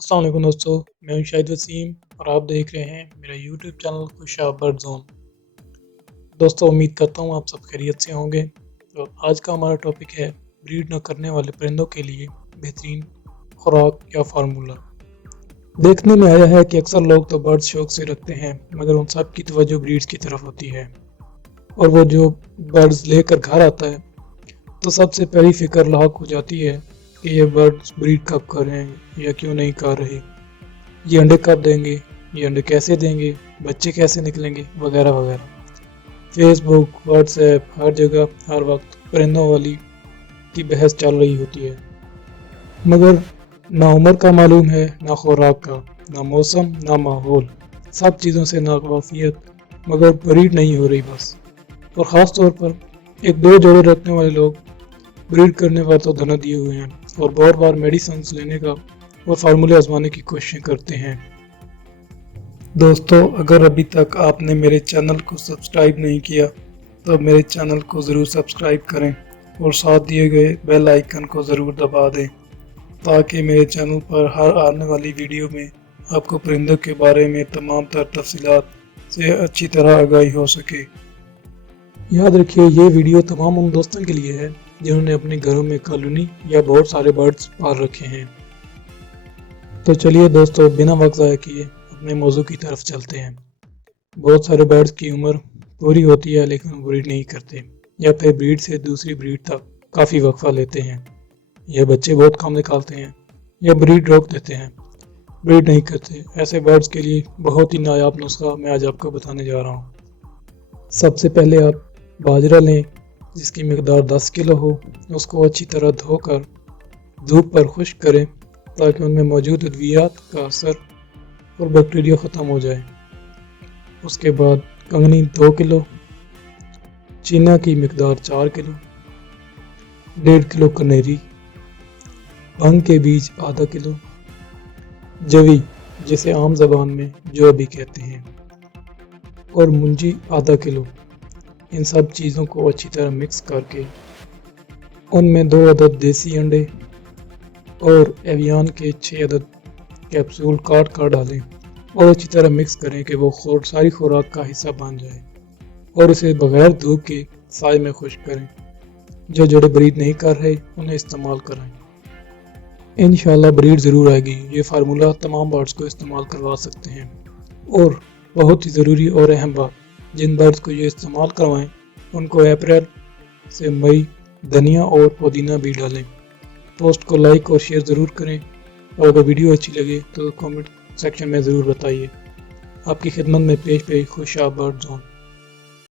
अस्सलाम वालेकुम दोस्तों, मैं हूं शाहिद वसीम और आप देख रहे हैं मेरा यूट्यूब चैनल खुशहाल बर्ड जोन। दोस्तों, उम्मीद करता हूं आप सब खैरियत से होंगे। तो आज का हमारा टॉपिक है ब्रीड न करने वाले परिंदों के लिए बेहतरीन खुराक या फार्मूला। देखने में आया है कि अक्सर लोग तो बर्ड्स शौक से रखते हैं, मगर उन सब की तवज्जो ब्रीड्स की तरफ होती है। और वो जो बर्ड्स लेकर घर आता है तो सबसे पहली फिक्र लाक हो जाती है कि ये बर्ड्स ब्रीड कब करें या क्यों नहीं कर रहे, ये अंडे कब देंगे, ये अंडे कैसे देंगे, बच्चे कैसे निकलेंगे, वगैरह वगैरह। फेसबुक, व्हाट्सएप, हर जगह हर वक्त परिंदों वाली की बहस चल रही होती है, मगर ना उम्र का मालूम है, ना खुराक का, ना मौसम, ना माहौल, सब चीज़ों से नावाफियत, मगर ब्रीड नहीं हो रही बस। और ख़ास तौर पर एक दो जोड़े रखने वाले लोग ब्रीड करने पर तो धना दिए हुए हैं और बार बार मेडिसिन लेने का और फार्मूले आजमाने की कोशिशें करते हैं। दोस्तों, अगर अभी तक आपने मेरे चैनल को सब्सक्राइब नहीं किया तो मेरे चैनल को ज़रूर सब्सक्राइब करें और साथ दिए गए बेल आइकन को ज़रूर दबा दें ताकि मेरे चैनल पर हर आने वाली वीडियो में आपको परिंदों के बारे में तमाम तर तफसीलात से अच्छी तरह आगाही हो सके। याद रखिए, ये वीडियो तमाम उन दोस्तों के लिए है जिन्होंने अपने घरों में कॉलोनी या बहुत सारे बर्ड्स पाल रखे हैं। तो चलिए दोस्तों, बिना वक्त ज़ाया किए अपने मौजू की तरफ चलते हैं। बहुत सारे बर्ड्स की उम्र पूरी होती है लेकिन वो ब्रीड नहीं करते, या फिर ब्रीड से दूसरी ब्रीड तक काफ़ी वक्फा लेते हैं, या बच्चे बहुत कम निकालते हैं, या ब्रीड रोक देते हैं, ब्रीड नहीं करते। ऐसे बर्ड्स के लिए बहुत ही नायाब नुस्खा मैं आज आपको बताने जा रहा हूँ। सबसे पहले आप बाजरा लें जिसकी मिकदार 10 किलो हो। उसको अच्छी तरह धोकर धूप पर खुश्क करें ताकि उनमें मौजूद अद्वियात का असर और बैक्टीरिया ख़त्म हो जाए। उसके बाद कंगनी 2 किलो, चीना की मिकदार 4 किलो, 1.5 किलो कनेरी, भंग के बीज आधा किलो, जवी जिसे आम ज़बान में जो भी कहते हैं, और मुंजी आधा किलो। इन सब चीज़ों को अच्छी तरह मिक्स करके उनमें 2 अदद देसी अंडे और एवियन के 6 अदद कैप्सूल काट कर डालें और अच्छी तरह मिक्स करें कि वो सारी खुराक का हिस्सा बन जाए, और इसे बगैर धूप के साए में खुश्क करें। जो जोड़े ब्रीड नहीं कर रहे उन्हें इस्तेमाल कराएं, इंशाल्लाह ब्रीड ज़रूर आएगी। ये फार्मूला तमाम बर्ड्स को इस्तेमाल करवा सकते हैं। और बहुत ही ज़रूरी और अहम बात, जिन बर्ड्स को ये इस्तेमाल करवाएं उनको अप्रैल से मई धनिया और पुदीना भी डालें। पोस्ट को लाइक और शेयर ज़रूर करें, और अगर वीडियो अच्छी लगे तो कमेंट सेक्शन में ज़रूर बताइए। आपकी खिदमत में पेश खुशहाल बर्ड जोन।